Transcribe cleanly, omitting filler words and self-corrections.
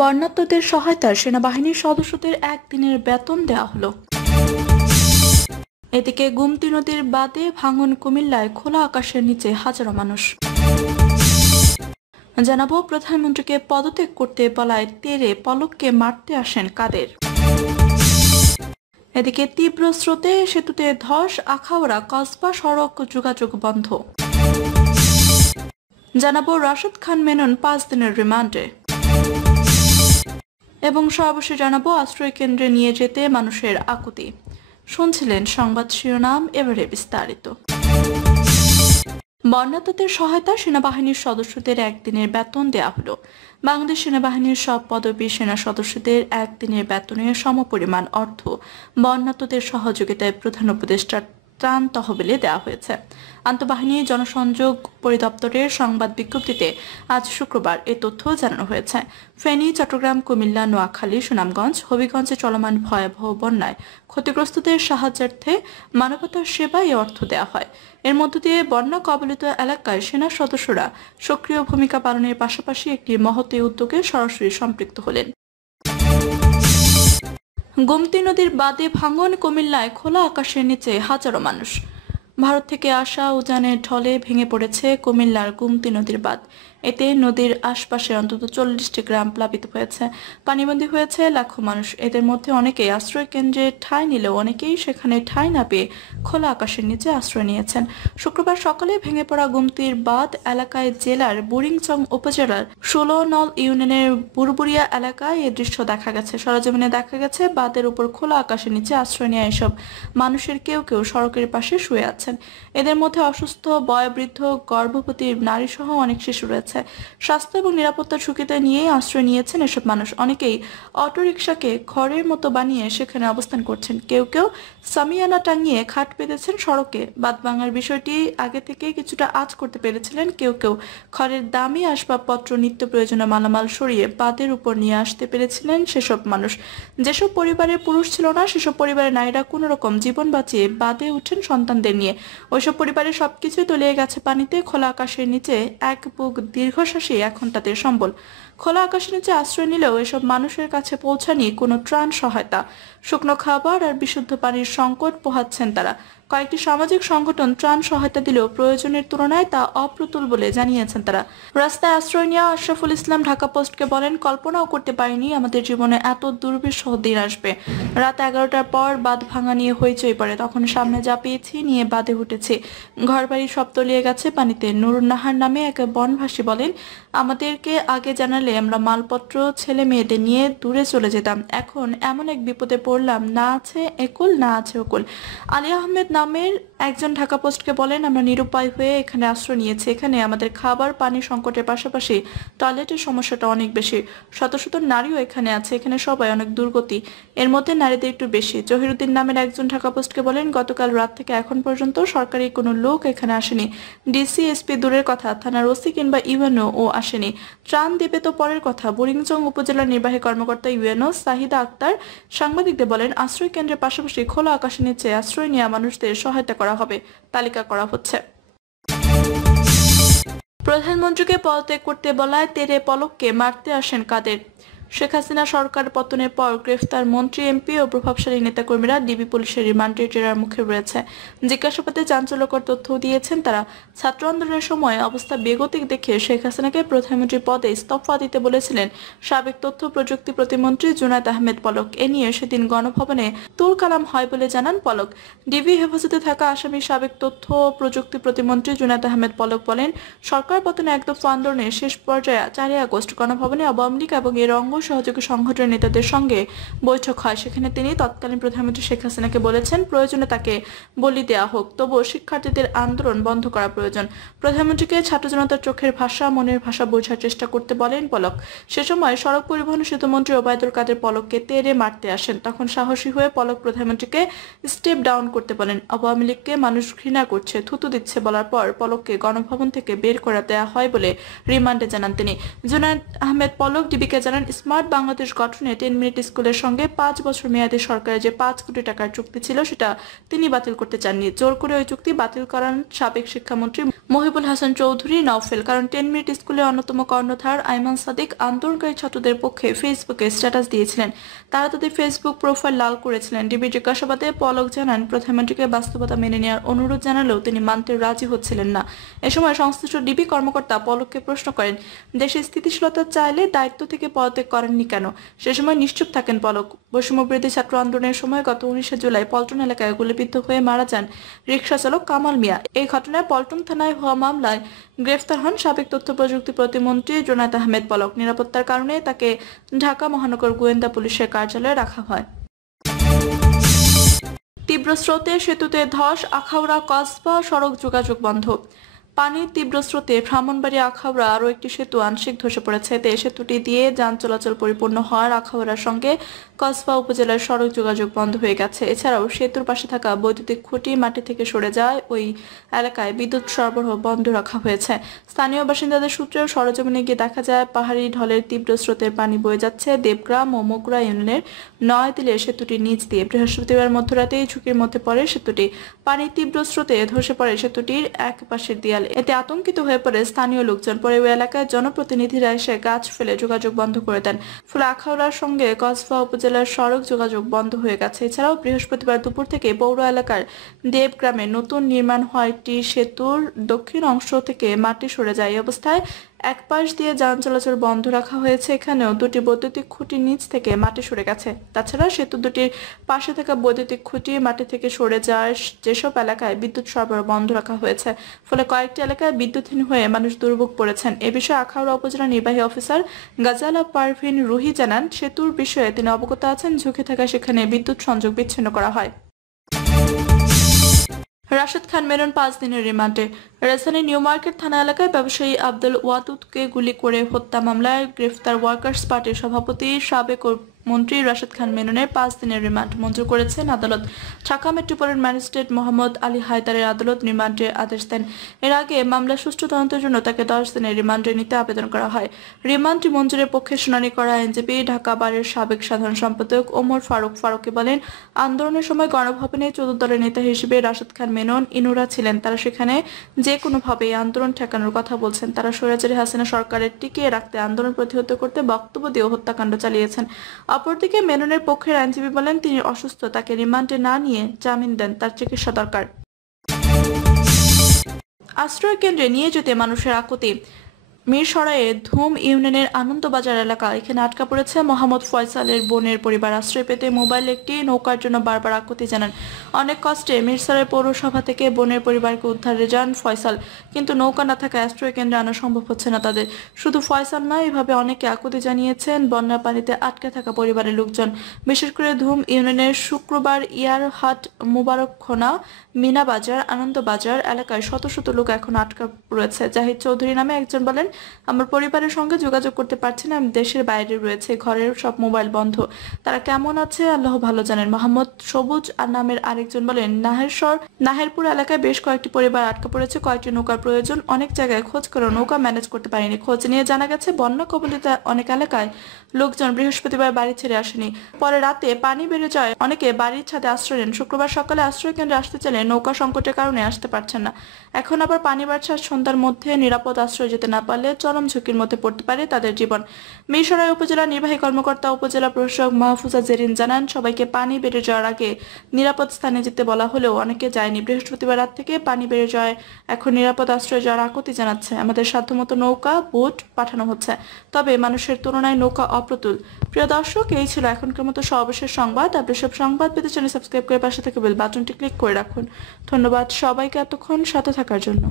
বন্যার্তদের সহায়তায় সেনাবাহিনীর সদস্যদের একদিনের বেতন দেওয়া হলো। এদিকে গুমতি নদীর বাদে ভাঙন কুমিল্লায় খোলা আকাশের নিচে হাজারো মানুষ। জানাবো প্রধানমন্ত্রীকে পদত্যাগ করতে বলায় তেরে পলককে মারতে আসেন কাদের। এদিকে তীব্র স্রোতে সেতুতে ধস, আখাউড়া কসবা সড়ক যোগাযোগ বন্ধ। জানাবো রাশেদ খান মেনন 5 দিনের রিমান্ডে। এবং সর্বশেষ জানাবো আশ্রয় কেন্দ্রে নিয়ে যেতে মানুষের আকুতি। শুনছিলেন সংবাদ শিরোনাম, এবারে বিস্তারিত। বন্যার্তদের সহায়তা সেনাবাহিনীর সদস্যদের একদিনের বেতন দেওয়া হলো। বাংলাদেশ সেনাবাহিনীর সব পদবী সেনা সদস্যদের একদিনের বেতনের সমপরিমাণ অর্থ বন্যার্তদের সহযোগিতায় প্রধান উপদেষ্টার ত্রাণ তহবিলে দেওয়া হয়েছে। আন্তঃবাহিনী জনসংযোগ পরিদপ্তরের সংবাদ বিজ্ঞপ্তিতে আজ শুক্রবার এ তথ্য জানানো হয়েছে। ফেনী, চট্টগ্রাম, কুমিল্লা, নোয়াখালী, সুনামগঞ্জ, হবিগঞ্জে চলমান ভয়াবহ বন্যায় ক্ষতিগ্রস্তদের সাহায্যার্থে মানবতার সেবায় এই অর্থ দেওয়া হয়। এর মধ্য দিয়ে বন্যা কবলিত এলাকায় সেনা সদস্যরা সক্রিয় ভূমিকা পালনের পাশাপাশি একটি মহতী উদ্যোগে সরাসরি সম্পৃক্ত হলেন। গুমতি নদীর বাদে ভাঙন কুমিল্লায় খোলা আকাশের নিচে হাজারো মানুষ। ভারত থেকে আসা উজানের ঢলে ভেঙে পড়েছে কুমিল্লার গুমতি নদীর বাঁধ। এতে নদীর আশপাশে অন্তত 40টি গ্রাম প্লাবিত হয়েছে, পানিবন্দী হয়েছে লাখো মানুষ। এদের মধ্যে অনেকেই আশ্রয় কেন্দ্রে ঠাঁই নিলেও অনেকেই সেখানে ঠাঁই না পেয়ে খোলা আকাশের নিচে আশ্রয় নিয়েছেন। শুক্রবার সকালে ভেঙে পড়া গুমতির বাঁধ এলাকায় জেলার বুড়িংচং উপজেলার 16 নল ইউনিয়নের বুরবুরিয়া এলাকায় এ দৃশ্য দেখা গেছে। সরেজমিনে দেখা গেছে বাঁধের উপর খোলা আকাশের নিচে আশ্রয় নেওয়া এসব মানুষের কেউ কেউ সড়কের পাশে শুয়ে আছেন। এদের মধ্যে অসুস্থ, বয়োবৃদ্ধ, গর্ভবতী নারী সহ অনেক শিশু রয়েছে। স্বাস্থ্য এবং নিরাপত্তার ঝুঁকিতে নিয়েই আশ্রয় নিয়েছেন এসব মানুষ। অনেকেই অটোরিকশাকে ঘরের মতো বানিয়ে সেখানে অবস্থান করছেন। কেউ কেউ সামিয়ানা টাঙিয়ে খাট পেতেছেন সড়কে। বাঁধ ভাঙার বিষয়টি আগে থেকে কিছুটা আঁচ করতে পেরেছিলেন কেউ কেউ। ঘরের দামি আসবাবপত্র, নিত্য প্রয়োজনীয় মালামাল সরিয়ে বাঁধের উপর নিয়ে আসতে পেরেছিলেন সেসব মানুষ। যেসব পরিবারের পুরুষ ছিল না, সেসব পরিবারের নারীরা কোনো রকম জীবন বাঁচিয়ে বাঁধে উঠেন সন্তানদের নিয়ে। ওইসব পরিবারের সবকিছুই তলিয়ে গেছে পানিতে। খোলা আকাশের নিচে এক বুক দীর্ঘশ্বাসী এখন তাদের সম্বল। খোলা আকাশের নিচে আশ্রয় নিলেও এসব মানুষের কাছে পৌঁছানি কোনো ত্রাণ সহায়তা। শুকনো খাবার আর বিশুদ্ধ পানির সংকট পোহাচ্ছেন তারা। কয়েকটি সামাজিক সংগঠন ত্রাণ সহায়তা দিলেও প্রয়োজনের তুলনায় তা অপ্রতুল বলে জানিয়েছেন তারা। রাস্তায় আশ্রয় নেওয়া আশরাফুল ইসলাম ঢাকা পোস্টকে বলেন, কল্পনাও করতে পারিনি আমাদের জীবনে এত দুর্বিষহ দিন আসবে। রাত 11টার পর বাঁধ ভাঙা নিয়ে হইচই পড়ে। তখন সামনে যা পেয়েছি নিয়ে বাঁধে উঠেছি। ঘরবাড়ি সব তলিয়ে গেছে পানিতে। নুরুন নাহার নামে এক বনভাসী বলেন, আমাদেরকে আগে জানালে আমরা মালপত্র, ছেলে মেয়েদের নিয়ে দূরে চলে যেতাম। এখন এমন এক বিপদে পড়লাম, না আছে একুল না আছে ওকুল। আলী আহমেদ নামের একজন ঢাকা পোস্টকে বলেন, আমরা নিরুপায় হয়ে এখানে আশ্রয় নিয়েছি। এখানে আমাদের খাবার পানি সংকটের পাশাপাশি টয়লেটের সমস্যাটা অনেক বেশি। শত শত নারীও এখানে আছে। এখানে সবাই অনেক দুর্গতি, এর মধ্যে নারীদের একটু বেশি। জহিরুদ্দিন নামের একজন ঢাকা পোস্টকে বলেন, গতকাল রাত থেকে এখন পর্যন্ত সরকারি কোনো লোক এখানে আসেনি। ডিসি, এসপি দূরের কথা, থানার ওসি কিংবা ইউএনও ও আসেনি। ত্রাণ দেবে তো পরের কথা। বুড়িংচং উপজেলার নির্বাহী কর্মকর্তা ইউএনও সাহিদা আক্তার সাংবাদিকদের বলেন, আশ্রয় কেন্দ্রের পাশাপাশি খোলা আকাশের নিচে আশ্রয় নেওয়া মানুষদের সহায়তা করা হবে, তালিকা করা হচ্ছে। প্রধানমন্ত্রীকে পদত্যাগ করতে বলায় তেরে পলককে মারতে আসেন কাদের। শেখ হাসিনা সরকার পতনের পর গ্রেফতার মন্ত্রী, এমপি ও প্রভাবশালী নেতাকর্মীরা ডিবি পুলিশের রিমান্ডের জেরার মুখে রয়েছে। জিজ্ঞাসাবাদে চাঞ্চল্যকর তথ্য দিয়েছেন তারা। ছাত্র আন্দোলনের সময় অবস্থা বেগতিক দেখে শেখ হাসিনাকে প্রধানমন্ত্রী পদে ইস্তফা দিতে বলেছিলেন সাবেক তথ্য প্রযুক্তি প্রতিমন্ত্রী জুনায়েদ আহমেদ পলক। এ নিয়ে সেদিন গণভবনে তুল কালাম হয় বলে জানান পলক। ডিবি হেফাজতে থাকা আসামি সাবেক তথ্য প্রযুক্তি প্রতিমন্ত্রী জুনায়েদ আহমেদ পলক বলেন, সরকার পতনে এক দফা আন্দোলনের শেষ পর্যায়ে 4 আগস্ট গণভবনে আওয়ামী লীগ এবং এর অঙ্গ সহযোগী সংগঠনের নেতাদের সঙ্গে বৈঠক হয়। সেখানে তিনি তৎকালীন প্রধানমন্ত্রী শেখ হাসিনাকে বলেছেন, প্রয়োজনে তাকে বলি দেওয়া হোক, তবুও শিক্ষার্থীদের আন্দোলন বন্ধ করা প্রয়োজন। প্রধানমন্ত্রীকে ছাত্র জনতার চোখের ভাষা, মনের ভাষা বোঝার চেষ্টা করতে বলেন পলক। সে সময় সড়ক পরিবহন ও সেতুমন্ত্রী ওবায়দুল কাদের পলককে তেড়ে মারতে আসেন। তখন সাহসী হয়ে পলক প্রধানমন্ত্রীকে স্টেপ ডাউন করতে বলেন। আওয়ামী লীগকে মানুষ ঘৃণা করছে, থুতু দিচ্ছে বলার পর পলককে গণভবন থেকে বের করে দেওয়া হয় বলে রিমান্ডে জানান তিনি। জুনায়েদ আহমেদ পলক ডিবিকে জানান, স্মার্ট বাংলাদেশ গঠনে 10 মিনিট স্কুলের সঙ্গে 5 বছর মেয়াদী সরকারের যে 5 কোটি টাকার চুক্তি ছিল সেটা তিনি বাতিল করতে চাননি। জোর করে ওই চুক্তি বাতিল করান সাবেক শিক্ষামন্ত্রী মহিবুল হাসান চৌধুরী নওফেল। কারণ 10 মিনিট স্কুলের অন্যতম কর্ণধার আইমান সাদিক আন্দোলনকারী ছাত্রদের পক্ষে ফেসবুকে স্ট্যাটাস দিয়েছিলেন। তারা তাদের ফেসবুক প্রোফাইল লাল করেছিলেন। ডিবি জিজ্ঞাসাবাদে পলক জানান, প্রধানমন্ত্রীকে বাস্তবতা মেনে নেওয়ার অনুরোধ জানালেও তিনি মানতে রাজি হচ্ছিলেন না। এ সময় সংশ্লিষ্ট ডিবি কর্মকর্তা পলককে প্রশ্ন করেন, দেশে স্থিতিশীলতা চাইলে দায়িত্ব থেকে পদত্যাগ করেননি কেন? সে সময় নিশ্চুপ থাকেন পলক। বৈষম্যবিরোধী ছাত্র আন্দোলনের সময় গত 19 জুলাই পল্টন এলাকায় গুলিবিদ্ধ হয়ে মারা যান রিকশা চালক কামাল মিয়া। এই ঘটনায় পল্টন থানায় হওয়া মামলায় গ্রেফতার হন সাবেক তথ্য প্রযুক্তি প্রতিমন্ত্রী জোনায়েদ আহমেদ পলক। নিরাপত্তার কারণে তাকে ঢাকা মহানগর গোয়েন্দা পুলিশের কার্যালয়ে রাখা হয়। তীব্র স্রোতে সেতুতে ধস, আখাউড়া কসবা সড়ক যোগাযোগ বন্ধ। পানির তীব্র স্রোতে ব্রাহ্মণবাড়িয়া আখাউড়া আরও একটি সেতু আংশিক ধসে পড়েছে। এতে সেতুটি দিয়ে যান চলাচল পরিপূর্ণ হওয়ার আখাউড়ার সঙ্গে কসবা উপজেলার সড়ক যোগাযোগ বন্ধ হয়ে গেছে। এছাড়াও সেতুর পাশে থাকা বৈদ্যুতিক খুঁটি মাটি থেকে সরে যায় ওই এলাকায় বিদ্যুৎ সরবরাহ বন্ধ রাখা হয়েছে। স্থানীয় বাসিন্দাদের সূত্রে সরেজমিনে গিয়ে দেখা যায় পাহাড়ি ঢলের তীব্র স্রোতের পানি বয়ে যাচ্ছে দেবগ্রাম ও মোগরা ইউনিয়নের নয়দিলে সেতুটির নিচ দিয়ে। বৃহস্পতিবার মধ্যরাতেই ঝুঁকির মধ্যে পড়ে সেতুটি। পানির তীব্র স্রোতে ধসে পড়ে সেতুটির এক পাশের দেয়াল। এতে আতঙ্কিত হয়ে পড়ে স্থানীয় লোকজন। পরে ওই এলাকায় জনপ্রতিনিধিরা এসে গাছ ফেলে যোগাযোগ বন্ধ করে দেন। ফলে আখাউড়ার সঙ্গে কসবা উপজেলার সড়ক যোগাযোগ বন্ধ হয়ে গেছে। এছাড়াও বৃহস্পতিবার দুপুর থেকে পৌর এলাকার দেবগ্রামে নতুন নির্মাণ হওয়া একটি সেতুর দক্ষিণ অংশ থেকে মাটি সরে যায়। এই অবস্থায় এক পাশ দিয়ে যান চলাচল বন্ধ রাখা হয়েছে। এখানেও দুটি বৈদ্যুতিক খুঁটির নিচ থেকে মাটি সরে গেছে। তাছাড়া সেতু দুটির পাশে থাকা বৈদ্যুতিক খুঁটি মাটি থেকে সরে যায় যেসব এলাকায় বিদ্যুৎ সরবরাহ বন্ধ রাখা হয়েছে। ফলে কয়েকটি এলাকায় বিদ্যুৎহীন হয়ে মানুষ দুর্ভোগ পড়েছেন। এ বিষয়ে আখাউড়া উপজেলা নির্বাহী অফিসার গাজালা পারভিন রুহি জানান, সেতুর বিষয়ে তিনি অবগত আছেন। ঝুঁকি থাকা সেখানে বিদ্যুৎ সংযোগ বিচ্ছিন্ন করা হয়। রাশেদ খান মেনন 5 দিনের রিমান্ডে। রাজধানীর নিউ মার্কেট থানা এলাকায় ব্যবসায়ী আব্দুল ওয়াদুদকে গুলি করে হত্যা মামলায় গ্রেফতার ওয়ার্কার্স পার্টির সভাপতি সাবেক মন্ত্রী রাশেদ খান মেননের 5 দিনের রিমান্ড মঞ্জুর করেছেন আদালত। ঢাকা মেট্রোপলিটন ম্যাজিস্ট্রেট মোহাম্মদ আলী হায়দারের আদালত রিমান্ডের আদেশ দেন। এর আগে মামলার সুষ্ঠু তদন্তের জন্য তাকে 10 দিনের রিমান্ডে নিতে আবেদন করা হয়। রিমান্ড মঞ্জুরের পক্ষে শুনানি করা আইনজীবী ঢাকা বারের সাবেক সাধারণ সম্পাদক ওমর ফারুকী বলেন, আন্দোলনের সময় গণভবনে 14 দলের নেতা হিসেবে রাশেদ খান মেনন, ইনুরা ছিলেন। তারা সেখানে যে কোনোভাবে আন্দোলন ঠেকানোর কথা বলছেন। তারা স্বৈরাচারী হাসিনা সরকারের টিকিয়ে রাখতে আন্দোলন প্রতিহত করতে বক্তব্য দিয়ে হত্যাকাণ্ড চালিয়েছেন। অপরদিকে মেননের পক্ষের আইনজীবী বলেন, তিনি অসুস্থ, তাকে রিমান্ডে না নিয়ে জামিন দেন, তার চিকিৎসা দরকার। আশ্রয় কেন্দ্রে নিয়ে যেতে মানুষের আকুতি। মিরসরাইয়ে ধুম ইউনিয়নের আনন্দবাজার এলাকা, এখানে আটকা পড়েছে মোহাম্মদ ফয়সালের বোনের পরিবার। আশ্রয় পেতে মোবাইল একটি নৌকার জন্য বারবার আকুতি জানান। অনেক কষ্টে মিরসরাই পৌরসভা থেকে বোনের পরিবারকে উদ্ধারে যান ফয়সাল, কিন্তু নৌকা না থাকায় আশ্রয় কেন্দ্রে আনা সম্ভব হচ্ছে না তাদের। শুধু ফয়সাল নয়, এভাবে অনেকে আকুতি জানিয়েছেন বন্যা পানিতে আটকে থাকা পরিবারের লোকজন। বিশেষ করে ধুম ইউনিয়নের শুক্রবার ইয়ারহাট, মুবারকখোনা, মিনাবাজার, আনন্দবাজার এলাকায় শত শত লোক এখন আটকা রয়েছে। জাহিদ চৌধুরী নামে একজন বলেন, আমার পরিবারের সঙ্গে যোগাযোগ করতে পারছি না, আমি দেশের বাইরে রয়েছে, ঘরের সব মোবাইল বন্ধ। তারা কেমন আছে আল্লাহ ভালো জানেন। মোহাম্মদ সবুজ আর নামের আরেকজন বলেন, নাহেরপুর এলাকায় বেশ কয়েকটি পরিবার আটকা পড়েছে, কয়েকটি নৌকার প্রয়োজন। অনেক জায়গায় খোঁজ করে নৌকা ম্যানেজ করতে পারেনি। খোঁজ নিয়ে জানা গেছে বন্যা কবলিত অনেক এলাকায় লোকজন বৃহস্পতিবার বাড়ি ছেড়ে আসেনি। পরে রাতে পানি বেড়ে যায়, অনেকে বাড়ির ছাদে আশ্রয় নেন। শুক্রবার সকালে আশ্রয় কেন্দ্রে আসতে চাইলে নৌকা সংকটের কারণে আসতে পারছেন না। এখন আবার পানি বাড়ছে, সন্ধ্যার মধ্যে নিরাপদ আশ্রয় যেতে না পারলে চরম ঝুঁকির মধ্যে পড়তে পারে তাদের জীবন। মিরসরাই উপজেলা নির্বাহী কর্মকর্তা উপজেলা প্রশাসক মাহফুজা জেরিন জানান, সবাইকে পানি বেড়ে যাওয়ার আগে নিরাপদ স্থানে যেতে বলা হলেও অনেকে যায়নি। বৃহস্পতিবার রাত থেকে পানি বেড়ে যাওয়ায় এখন নিরাপদ আশ্রয় যাওয়ার আকুতি জানাচ্ছে। আমাদের সাধ্যমতো নৌকা, বোট পাঠানো হচ্ছে, তবে মানুষের তুলনায় নৌকা অপ্রতুল। প্রিয় দর্শক, এই ছিল এখনকার মতো সর্বশেষ সংবাদ। আপনি সব সংবাদ পেতে চ্যানেল সাবস্ক্রাইব করে পাশে থেকে বেল বাটনটি ক্লিক করে রাখুন। ধন্যবাদ সবাইকে এতক্ষণ সাথে থাকার জন্য।